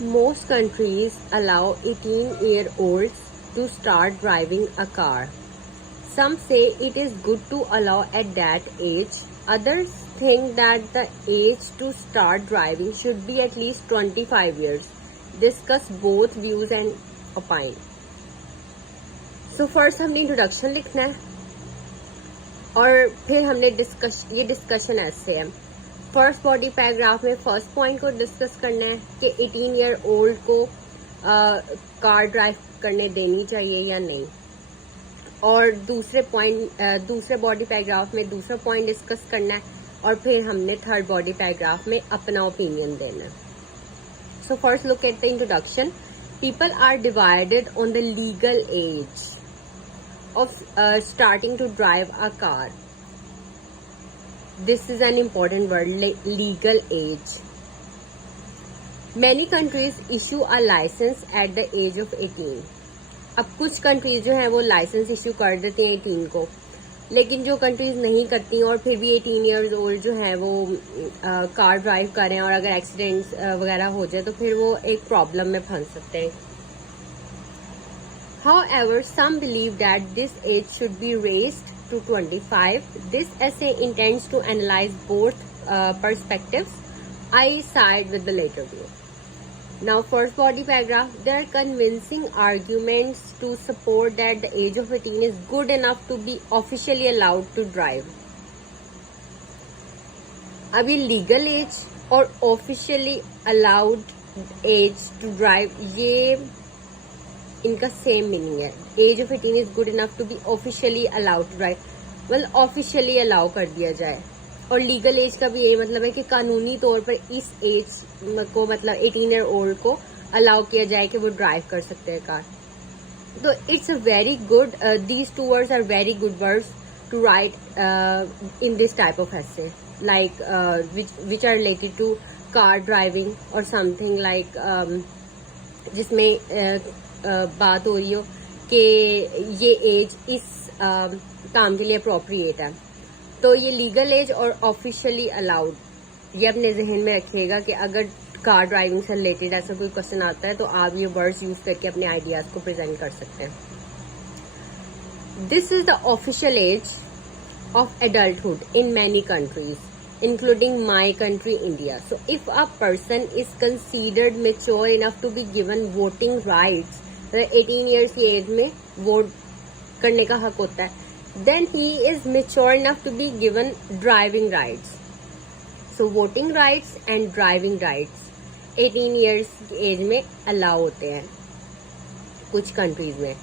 Most countries allow 18-year-olds to start driving a car. Some say it is good to allow at that age. Others think that the age to start driving should be at least 25 years. Discuss both views and opine. So first हमने इंट्रोडक्शन लिखना है और फिर हमने ये डिस्कशन ऐसे है. First body paragraph में फर्स्ट पॉइंट को डिस्कस करना है कि 18 ईयर ओल्ड को कार ड्राइव करने देनी चाहिए या नहीं, और दूसरे बॉडी पैराग्राफ में दूसरा पॉइंट डिस्कस करना है और फिर हमने थर्ड बॉडी पैराग्राफ में अपना ओपिनियन देना है. So first look at the introduction. People are divided on the legal age of starting to drive a car. This is an important word, legal age. Many countries issue a license at the age of 18. अब कुछ कंट्रीज जो हैं वो licence issue कर देते हैं 18 को, लेकिन जो कंट्रीज नहीं करती और फिर भी 18 ईयर्स ओल्ड जो है वो कार ड्राइव करें और अगर एक्सीडेंट्स वगैरह हो जाए तो फिर वो एक प्रॉब्लम में फंस सकते हैं. However, some believe that this age should be raised to 25. This essay intends to analyze both perspectives. I side with the later view. Now, first body paragraph. There are convincing arguments to support that the age of 18 is good enough to be officially allowed to drive. अब ये legal age और officially allowed age to drive, ये इनका same meaning है. Age of 18 is good enough to be officially allowed to drive. मतलब officially allow कर दिया जाए, और लीगल एज का भी यही मतलब है कि कानूनी तौर पर इस एज को मतलब 18 ईयर ओल्ड को अलाउ किया जाए कि वो ड्राइव कर सकते हैं कार. तो it's a very good, these two words are very good words to write in this type of essay, like which are related to car driving और समथिंग लाइक जिसमें बात हो रही हो कि ये एज इस काम के लिए अप्रोप्रिएट है. तो ये लीगल एज और ऑफिशियली अलाउड, ये अपने जहन में रखिएगा कि अगर कार ड्राइविंग से रिलेटेड ऐसा कोई क्वेश्चन आता है तो आप ये वर्ड्स यूज करके अपने आइडियाज को प्रेजेंट कर सकते हैं. This is the official age of adulthood in many countries including my country India. So if a person is considered mature enough to be given voting rights, 18 years की एज में वोट करने का हक होता है, then he is mature enough to be given driving rights. So voting rights and driving rights 18 years की एज में अलाउ होते हैं कुछ कंट्रीज में.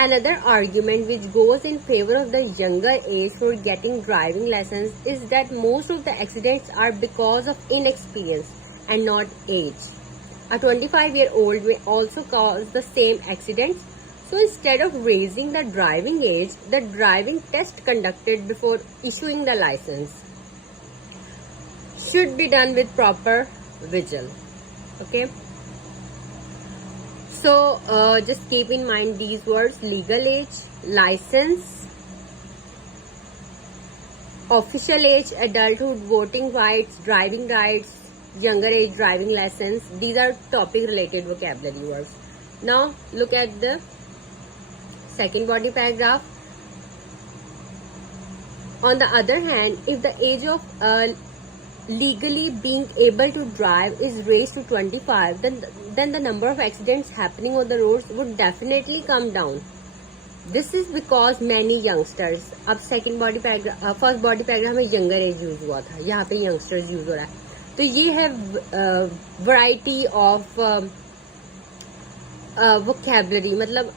Another argument which goes in favor of the younger age for getting driving license is that most of the accidents are because of inexperience and not age. A 25-year-old may also cause the same accidents. So instead of raising the driving age, the driving test conducted before issuing the license should be done with proper vigil. Okay. So just keep in mind these words: legal age, license, official age, adulthood, voting rights, driving rights, younger age, driving license. These are topic related vocabulary words. Now look at the second body paragraph. On the other hand, if the age of legally being able to drive is raised to 25, then the number of accidents happening on the roads would definitely come down. This is because many youngsters, अब second body paragraph first body paragraph में younger age use हुआ था, यहाँ पे youngsters use हो रहा है. तो ये है वैरायटी ऑफ वोकैबुलरी, मतलब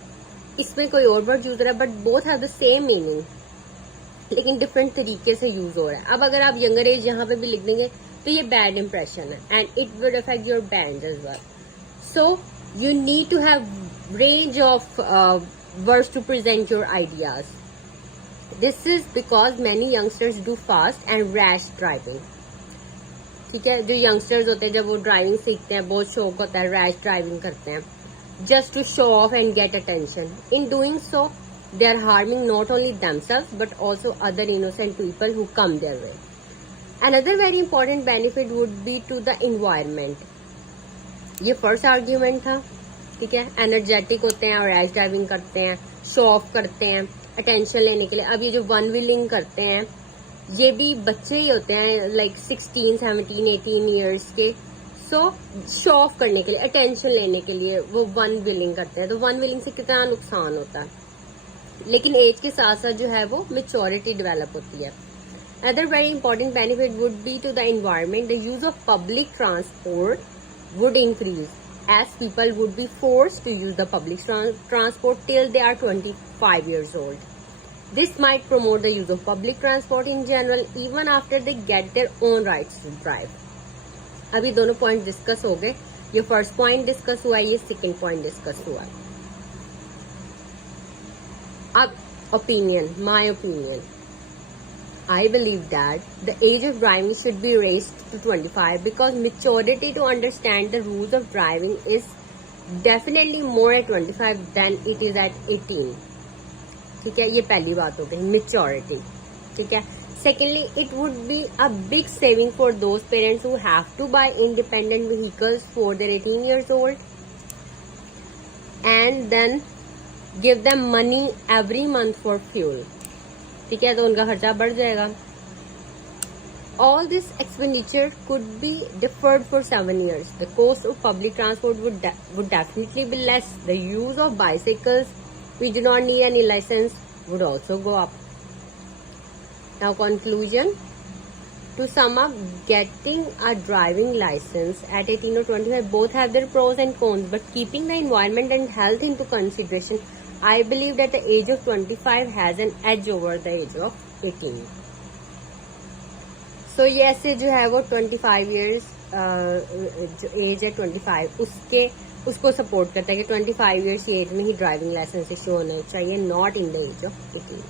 इसमें कोई और वर्ड यूज हो रहा है but both have the same meaning, लेकिन डिफरेंट तरीके से यूज हो रहा है. अब अगर आप यंगर एज यहाँ पे भी लिख देंगे तो ये बैड इंप्रेशन है and it would affect your band as well. So you need to have range of words to present your ideas. This is because many youngsters do fast and rash driving. ठीक है, जो यंगस्टर्स होते हैं जब वो ड्राइविंग सीखते हैं बहुत शौक होता है, रैश ड्राइविंग करते हैं just to show off and get attention. In doing so they are harming not only themselves but also other innocent people who come their way. Another very important benefit would be to the environment. ये first argument था, ठीक है। एनर्जेटिक होते हैं और rash driving करते हैं, show off करते हैं अटेंशन लेने के लिए। अब ये जो वन व्हीलिंग करते हैं ये भी बच्चे ही होते हैं, लाइक 16, 17, 18 ईयर्स के। सो शो ऑफ करने के लिए, अटेंशन लेने के लिए वो वन व्हीलिंग करते हैं। तो वन व्हीलिंग से कितना नुकसान होता है, लेकिन एज के साथ साथ जो है वो मेच्योरिटी डेवलप होती है। Other very important benefit would be to the environment, the use of public transport would increase as people would be forced to use the public transport till they are 25 years old. This might promote the use of public transport in general even after they get their own rights to drive. अभी दोनों point discuss हो गए, ये first point discuss हुआ है, ये second point discuss हुआ है। अब opinion, my opinion, I believe that the age of driving should be raised to 25 because maturity to understand the rules of driving is definitely more at 25 than it is at 18. ठीक है, ये पहली बात हो गई maturity. ठीक है. Secondly, it would be a big saving for those parents who have to buy independent vehicles for their 18 years old and then give them money every month for fuel. ठीक है, तो उनका खर्चा बढ़ जाएगा। All this expenditure could be deferred for 7 years. The cost of public transport would definitely be less. The use of bicycles, which do not need any license, would also go up. Now conclusion. To sum up, getting a driving license at 18 or 25 both have their pros and cons, but keeping the environment and health into consideration, I believe that the age of 25 has an edge over the age of 18. So ये ऐसे जो है वो 25 years जो एज है 25 उसको सपोर्ट करता है कि 25 years की एज में ही ड्राइविंग लाइसेंस इशू होना चाहिए, not in the age of 18.